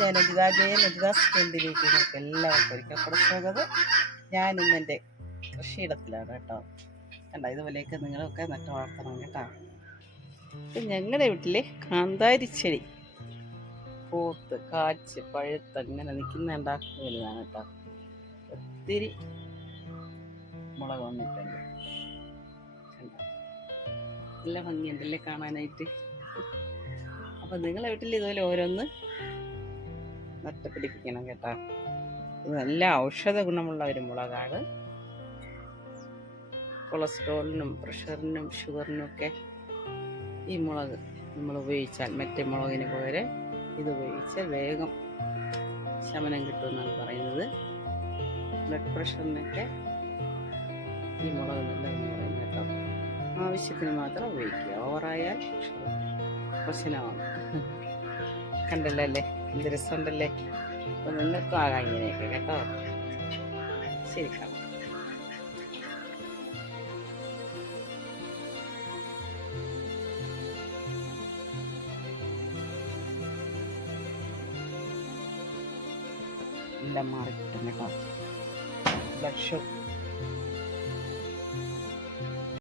ഞാൻ നജിത ജയ നജിത സ്റ്റുഡിലേക്ക് നിങ്ങൾക്ക് എല്ലാവർക്കും ഒരിക്കൽ കൂടെ സ്വാഗതം ഞാൻ ഇന്ന് എന്റെ കൃഷിയിടത്തിലാണ് കേട്ടോ. കണ്ട ഇതുപോലെയൊക്കെ നിങ്ങളൊക്കെ നട്ട് വളർത്തണം കേട്ടോ. ഇപ്പം ഞങ്ങളുടെ വീട്ടിൽ കാന്താരിച്ചെടി ചെടി. പൂത്ത് കാച്ച് പഴുത്ത് അങ്ങനെ നിൽക്കുന്ന ഉണ്ടാക്കുന്ന വലുതാണ് കേട്ടോ. ഒത്തിരി മുളക് വന്നിട്ടുണ്ട്. നല്ല ഭംഗിയുണ്ടല്ലേ കാണാനായിട്ട്? അപ്പം നിങ്ങളെ വീട്ടിൽ ഇതുപോലെ ഓരോന്ന് നട്ടുപിടിപ്പിക്കണം കേട്ടോ. നല്ല ഔഷധ ഗുണമുള്ള ഒരു മുളകാണ്. കൊളസ്ട്രോളിനും പ്രഷറിനും ഷുഗറിനും ഒക്കെ ഈ മുളക് നമ്മൾ ഉപയോഗിച്ചാൽ മറ്റേ മുളകിന് പകരം ഇത് ഉപയോഗിച്ചാൽ വേഗം ശമനം കിട്ടുമെന്നാണ് പറയുന്നത്. ബ്ലഡ് പ്രഷറിനൊക്കെ ഈ മുളക് നല്ലതെന്ന് പറയുന്നത് കേട്ടോ. ആവശ്യത്തിന് മാത്രം ഉപയോഗിക്കുക. ഓവറായാൽ പ്രശ്നമാണ് കണ്ടല്ലോ അല്ലേ എന്ത് രസമുണ്ടല്ലേ? അപ്പൊ നിങ്ങൾക്കും ആകാം ഇങ്ങനെയൊക്കെ കേട്ടോ. ശരി കാണാം എല്ലാം മാറി കിട്ടും. കേട്ടോ ഷുഗർ